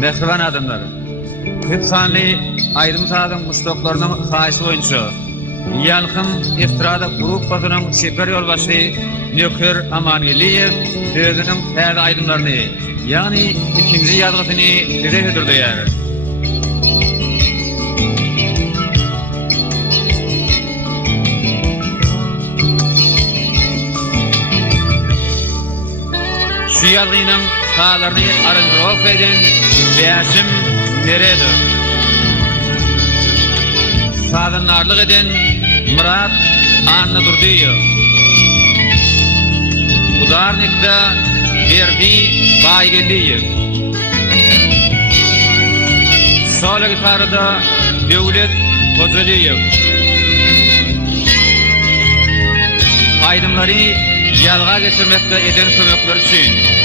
Mehriban adamlar. Kütüphaneli ayrım sağdan mustoklarının xahişi boyunca Yalqın estrada gruppasynyň sefer ýolbaşy Nöker Amanyliýew özüniň täze aýdymlaryny, ýagny ikinji ýazgysyny bize hödürdiýär. Şu ýazgynyň sağlaryny aranjировка eden Bäşim Teredir. Sağdanlarlyk eden Murat Anna Durdiýew. Udarnikda Berdi Baýgeliýew. Sol gitarada Döwlet Kozeliýew. Aýdymlary ýalga geçirmekde eden kömekler üçin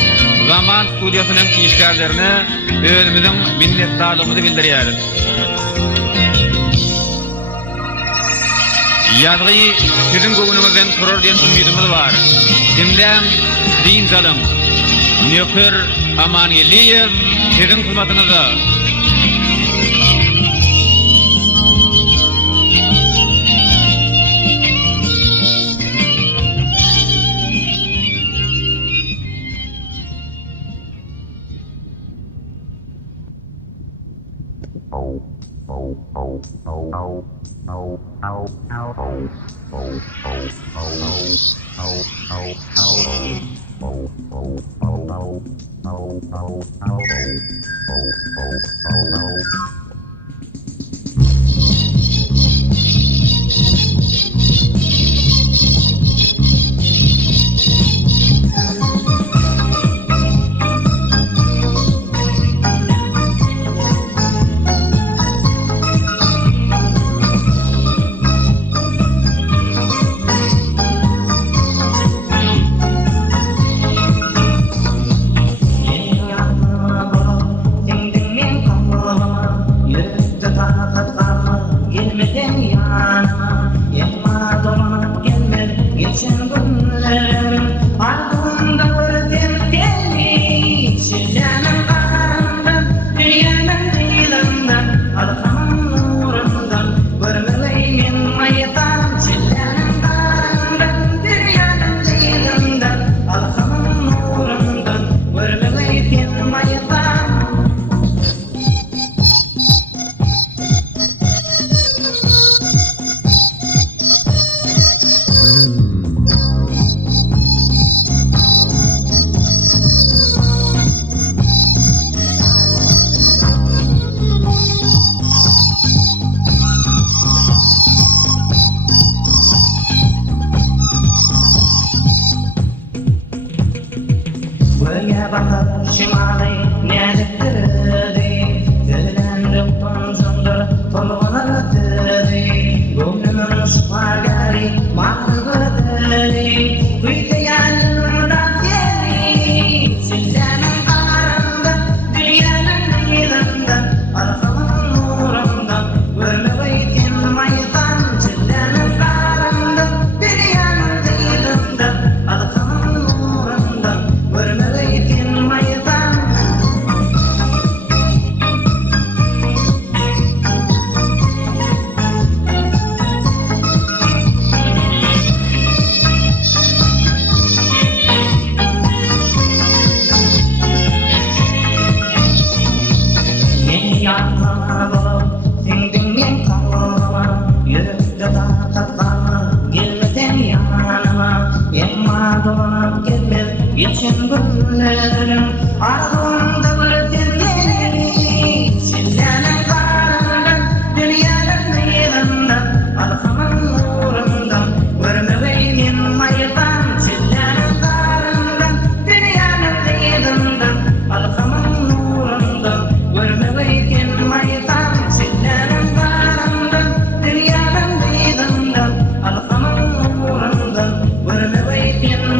Zaman Studiýasynyň işgärlerine özümiziň minnetdarlygymyzy bildirýäris. Ýazgy sizin göwnüňizden turar diýen umydymyz bar. Dimden din zalyň. Nöker Amanyliýew sizin hyzmatyňyzda.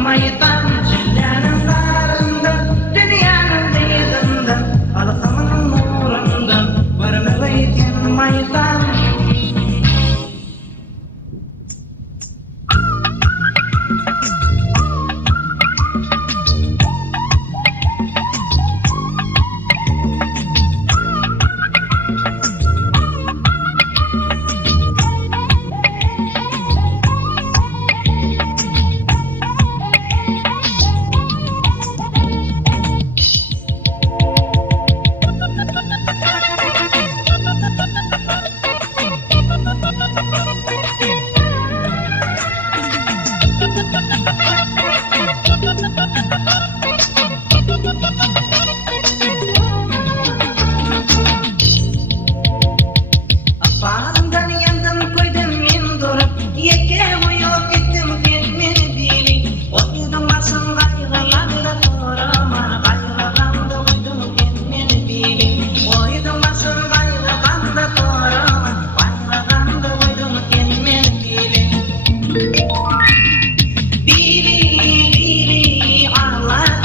Maytan, Bağımdan yandım koydum men durup Yeker bu yok ettim gelmeni dili Oydum basın gayrılarla toraman Gayrılarla oydum gelmeni dili Oydum basın gayrılarla toraman Gayrılarla oydum gelmeni dili Dili dili ağlar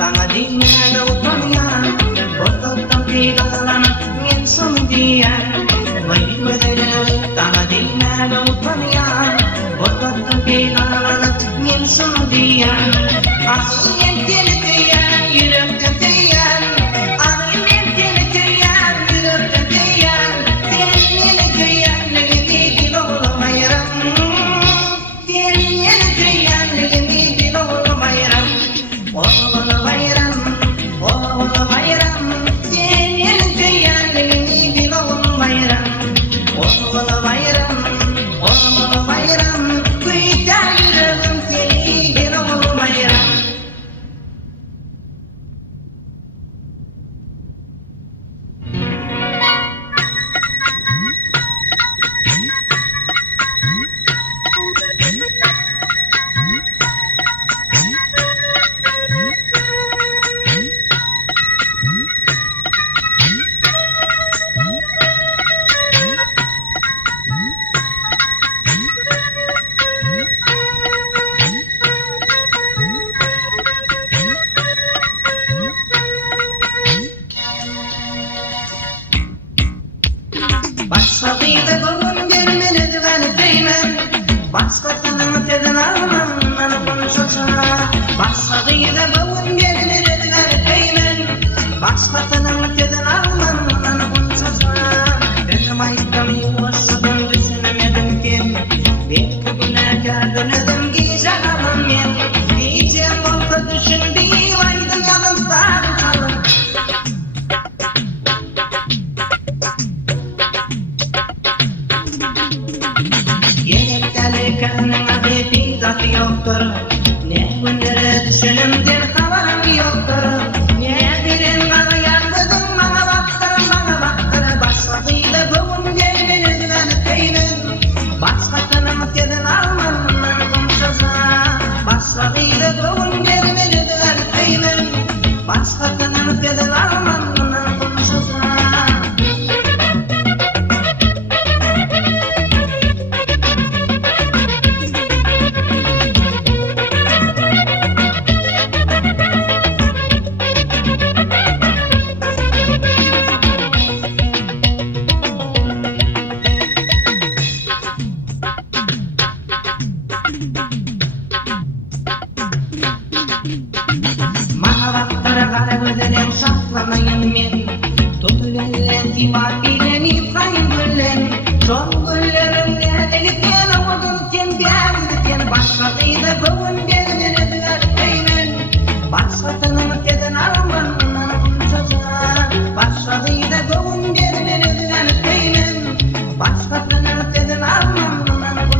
tangadina utamian otot tampigalan ngin sumdian may madere tangadina utamian otot tampigalan ngin sumdian asin tiyan yurem tiyan asin tiyan yurem tiyan tiyan tiyan negini dilolo mayram tiyan tiyan negini dilolo mayram Ola bayram, ola bayram, tiyan tiyan negini dilolo mayram ola bayram, kuita yurem tiyan dilolo mayram. Başladıydı bugün gelmedi ben değmen Başkasının tedin almam bana konuşacağım Başladıydı bugün gelmedi ben değmen Başkasının tedin almam bana konuşacağım Dedim ayıklamı yuvarsadım düşünemedim ki Bir bugüne dönedim giyeceğim aman ben Giyeceğim olsa düşündüğüm aydın yanımda tutalım Yelekteliklerinin bir zatı yoktur Ne günlere düşünümden haberim yoktur Ne dilim bana yargıdın bana baktır Başladıydı bugün gelmeniz ben teymin Başkasının tedin almam ben konuşacağım Başladıydı bugün gelmeniz ben teymin Başkasının tedin almam ben konuşacağım Mahabattara garagödenem saklamayın men Tutulellen tibakilen İbrahim güllen Çok güllerim neredeyken Avudun tembiyem Başladıydı bugün gelmeni düğerteymen Başkasının tedin alman konuşacağım Başladıydı bugün gelmeni düğerteymen Başkasının tedin alman konuşacağım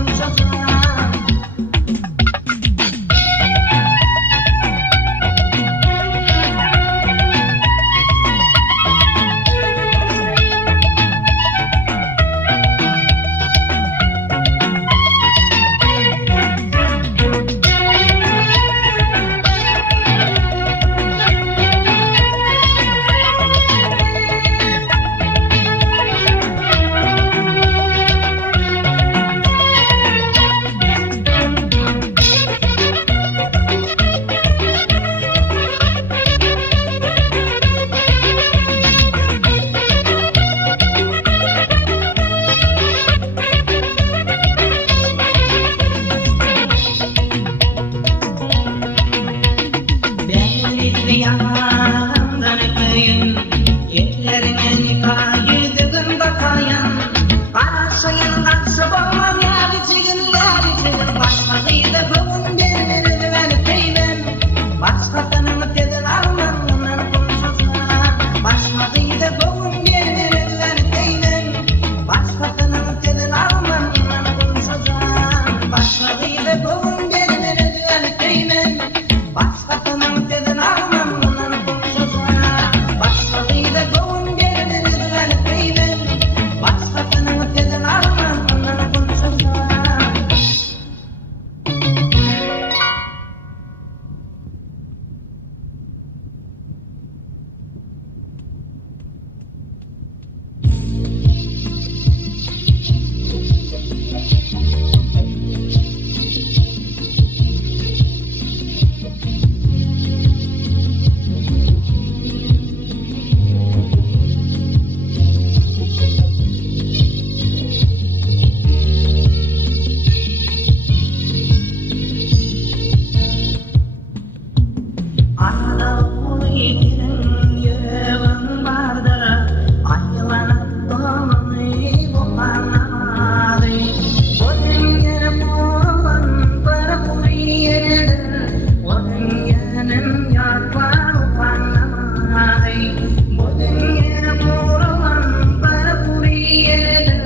Bu dünya moralan barpuri yerdir.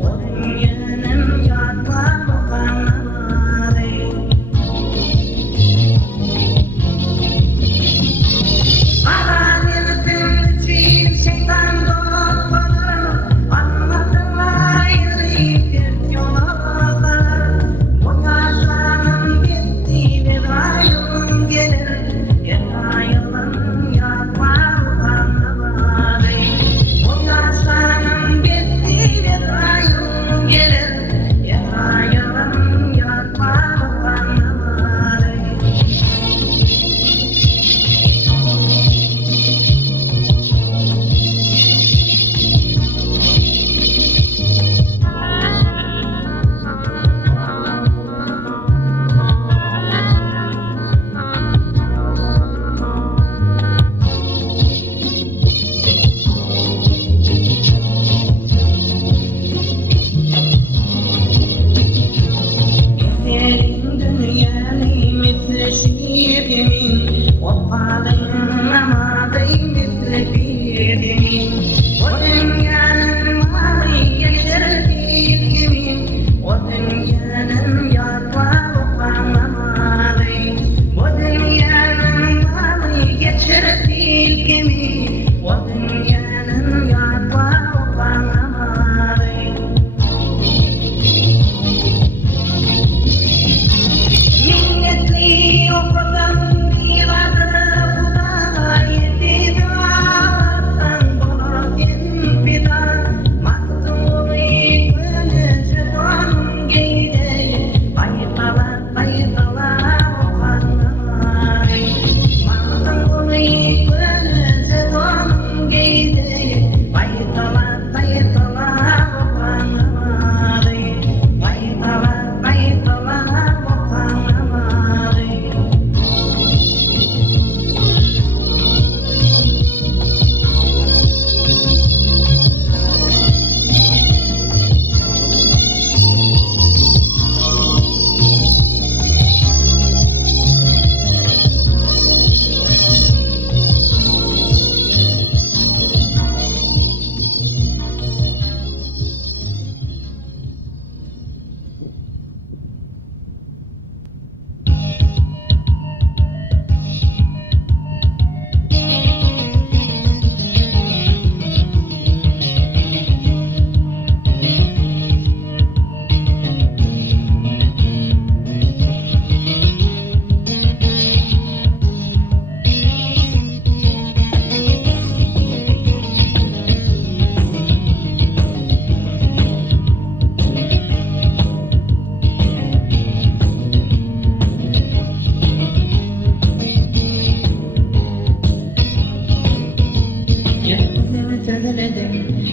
O dünyanın yatları kanarı. Adanetin için şeytan dostları, anlatırlar yürüyüp yollar. Bu yaşamın bittiği bir ayın gelir, bir ayın yapar kanarı. Bu yaşamın bittiği bir ayın gelir, bir ayın yapar kanarı. Yerin dünyanı mitleşiyemin, o palın amadı mitleşiyemin. O dünyanın malı gelir değil kimin, o dünyanın yatları kanamalı. O dünyanın malı geçer değil kimin, o dünyanın yatları kanamalı. Minnetli okudan bir adı Huda, yedi duadan bulur fida. Maktuli gönlü canım giydi, baytala okanlar. Maktuli gönlü canım giydi, baytala okanlar. Baytala okanlar.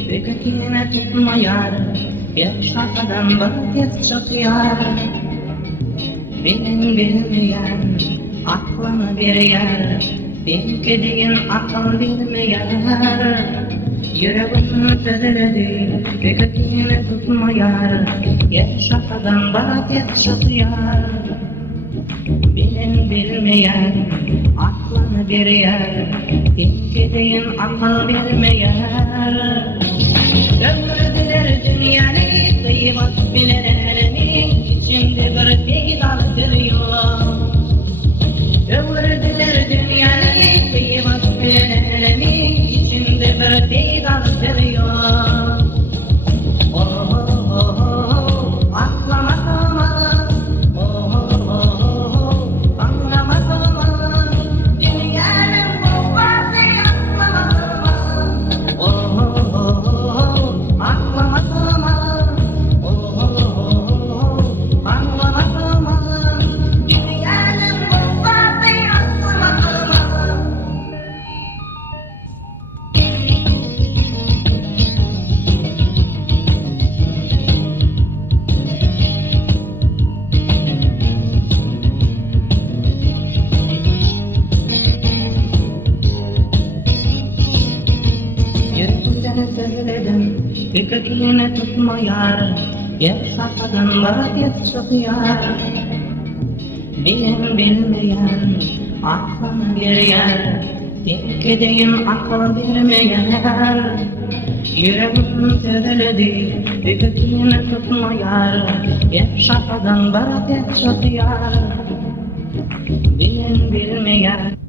Bekatine tutmayar, bir şakadan bakıp çakıyar. Benim bilmeyen, aklına bir yer, bir kediğin akıl bilmeyer. Yüreğim sözledi, bekatine tutmayar, bir şakadan bakıp çakıyar. Benim bilmeyen, aklını bir yer, istediğin akıl bilmeyer. Ömrüdür dünyanı, kıymet bilenlerin içinde bir fidan duruyor. Ömrüdür dünyanı, kıymet bilenlerin içinde bir fidan duruyor. Oh oh oh oh, aklama kalma. Köküne tutmayar, yaşatadan vazgeç çıkıyor. Bilen bilmeyen, aklına bir yer, tek edeyim akıl vermeyen. Yüreğim tüdüledi, ükütüne tutmayar. Hep şafadan barak et çok yar. Bilin bilmeyen.